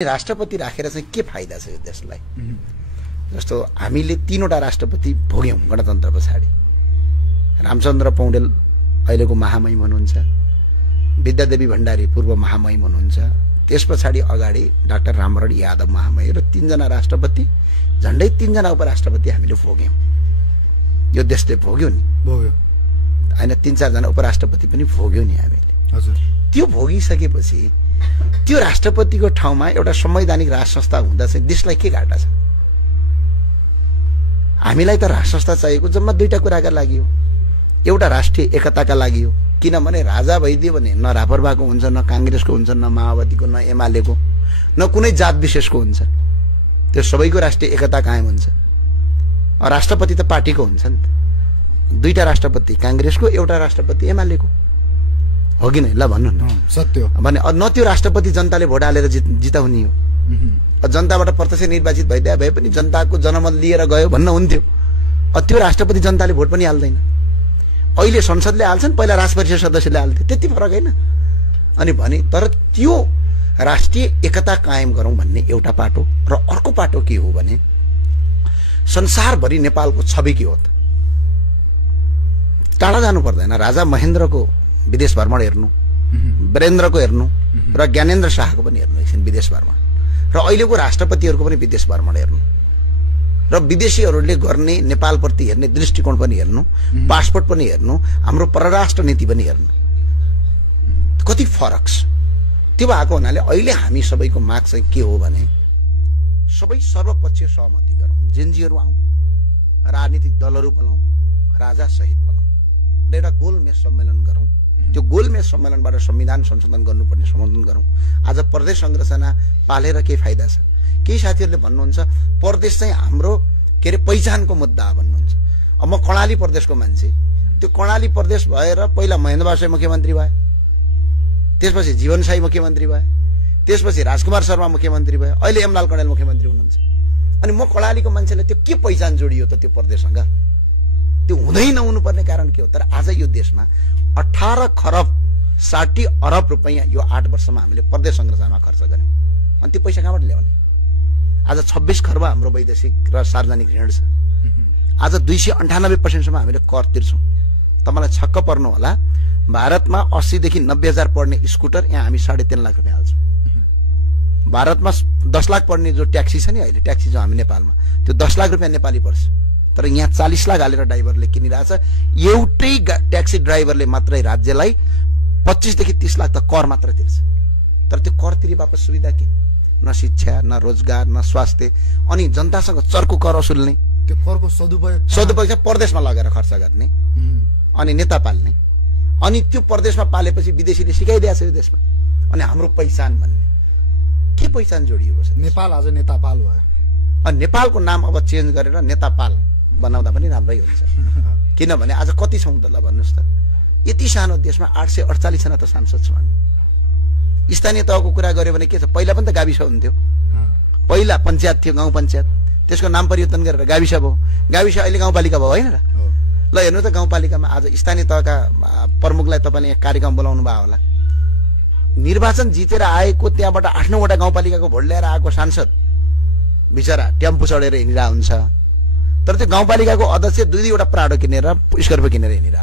राष्ट्रपति राखेर चाहिँ के फाइदा छ यो देशलाई? जस्तो हामीले तीनवटा राष्ट्रपति भोग्यौं गणतन्त्र पछाडि। रामचन्द्र पौडेल अहिलेको महामहिम हुनुहुन्छ, विद्यादेवी भण्डारी पूर्व महामहिम हुनुहुन्छ, त्यस पछाडि अगाडि डाक्टर रामवरण यादव महामहिम र तीनजना राष्ट्रपति, झण्डै तीनजना उपराष्ट्रपति हामीले भोग्यौं। यो देशले भोग्यो नि, भोग्यो हैन? 3-4 जना उपराष्ट्रपति पनि भोग्यो नि हामीले। हजुर, त्यो भोगिसकेपछि त्यो राष्ट्रपतिको ठाउँमा एउटा संवैधानिक राज संस्था हुँदा चाहिँ देशलाई के घाटा छ? हामीलाई त राज संस्था चाहिएको जम्मा दुईटा कुराका लागि हो। एउटा राष्ट्रिय एकताका लागि हो, किनभने राजा भइदियो भने न रापरपाको हुन्छ, न कांग्रेसको हुन्छ, न माओवादीको, न एमालेको, न कुनै जात विशेषको हुन्छ। त्यो सबैको राष्ट्रिय एकता कायम हुन्छ। राष्ट्रपति त पार्टीको हुन्छ नि त। दुईटा राष्ट्रपति कांग्रेसको, एउटा राष्ट्रपति एमालेको, हो कि नै? ल भन्नु न। सत्य हो भने न त्यो राष्ट्रपति जनताले भोट हालेर जिताउने हो। जनताबाट प्रत्यक्ष निर्वाचित भइदिए भए पनि जनताको जनमत लिएर गयो भन्न हुन्थ्यो। त्यो राष्ट्रपति जनताले भोट पनि हाल्दैन। अहिले संसदले हाल्छन्, पहिला राज परिषद सदस्यले हाल्थे, त्यति फरक हैन? अनि भने तर त्यो राष्ट्रिय एकता कायम गरौँ भन्ने एउटा पाटो, र अर्को पाटो के हो भने संसारभरि नेपालको छवि के हो त? टाढा जानु पर्दैन। राजा महेन्द्रको विदेश भ्रमण हेर्नु, वीरेन्द्रको हेर्नु, र ज्ञानेन्द्र शाहको पनि हेर्नु एकछिन विदेश भ्रमण, र अहिलेको राष्ट्रपतिहरूको पनि विदेश भ्रमण हेर्नु, र विदेशीहरूले गर्ने नेपालप्रति हेर्ने दृष्टिकोण पनि हेर्नु, पासपोर्ट पनि हेर्नु, हाम्रो परराष्ट्र नीति पनि हेर्नु, कति फरक छ। त्यो भएको हुनाले अहिले हामी सबैको माग चाहिँ के हो भने सबै सर्वपक्षीय सहमति गरौँ, जेनजीहरू आउँ, राजनीतिक दलहरू बोलाउँ, राजा सहित बोलाउँ, र एउटा गोलमेज सम्मेलन गरौँ। त्यो गोलमेज सम्मेलनबाट संविधान संशोधन गर्नुपर्ने सम्बोधन गरौँ। आज प्रदेश संरचना पालेर के फाइदा छ? केही साथीहरूले भन्नुहुन्छ प्रदेश चाहिँ हाम्रो के अरे पहिचानको मुद्दा भन्नुहुन्छ। अब म कर्णाली प्रदेशको मान्छे, त्यो कर्णाली प्रदेश भएर पहिला महेन्द्र बहादुर मुख्यमन्त्री भए, त्यसपछि जीवन साई मुख्यमन्त्री भए, त्यसपछि राजकुमार शर्मा मुख्यमन्त्री भए, अहिले एमलाल कणेल मुख्यमन्त्री हुनुहुन्छ। अनि म कर्णालीको मान्छेलाई त्यो के पहिचान जोडियो त त्यो प्रदेशसँग? त्यो हुँदै नहुनु पर्ने कारण के हो? तर आज यो देशमा 18 खरब 60 अरब रुपैयाँ यो 8 वर्षमा हामीले प्रदेश संरचनामा खर्च गर्यौं। अनि त्यो पैसा कहाँबाट ल्याउने? आज 26 खर्ब हाम्रो वैदेशिक र सार्वजनिक ऋण छ। आज 298% सम्म हामीले कर तिर्छौं। तपाईलाई छक्क पर्नु होला, भारतमा 80 देखि 90 हजार पर्ने स्कुटर यहाँ हामी 3.5 लाख रुपैयाँ हाल्छौं। भारतमा 10 लाख पर्ने जो ट्याक्सी छ नि, अहिले ट्याक्सी जो हामी नेपालमा, त्यो 10 लाख रुपैयाँ नेपाली पर्छ। तर यहाँ 40 लाख हालेर ड्राइभरले किनिरहेछ। एउटै ट्याक्सी ड्राइभरले मात्रै राज्यलाई 25 देखि 30 लाख त कर मात्र तिर्छ। तर त्यो कर तिरे वापस सुविधा के? न शिक्षा, न रोजगार, न स्वास्थ्य। अनि जनतासँग चर्को कर असुल्ने, त्यो करको सदुपयोग चाहिँ प्रदेशमा लगेर खर्च गर्ने, अनि नेता पाल्ने। अनि त्यो प्रदेशमा पालेपछि विदेशीले सिकाइदिएछ यो देशमा। अनि हाम्रो पहिचान भन्ने के पहिचान जोडिएको छ? नेपाल आज नेपाल भयो। अनि नेपालको नाम अब चेन्ज गरेर नेपाल बनाउँदा पनि राम्रै हुन्छ। किनभने आज कति छौं त? ल भन्नुस् त। यति सानो देशमा 848 जना त सांसद छौं हामी। स्थानीय तहको कुरा गर्यो भने के छ? पहिला पनि त गाविस हुन्थ्यो। पहिला पञ्चायत थियो, गाउँ पञ्चायत, त्यसको नाम परिवर्तन गरेर गाविस भयो। गाविस अहिले गाउँपालिका भयो, हैन र? ल हेर्नु त, गाउँपालिकामा आज स्थानीय तहका प्रमुखलाई तपाईले यहाँ कार्यक्रम बोलाउनु भयो होला। निर्वाचन जितेर आएको त्यहाँबाट 8-9 वटा गाउँपालिकाको भोट ल्याएर आएको सांसद बिचरा टेम्पो चढेर हिँडिरा हुन्छ। तर त्यो गाउँपालिकाको अध्यक्ष 2-2 वटा प्राडो किनेर स्कर्पियो किनेर हिँडिरा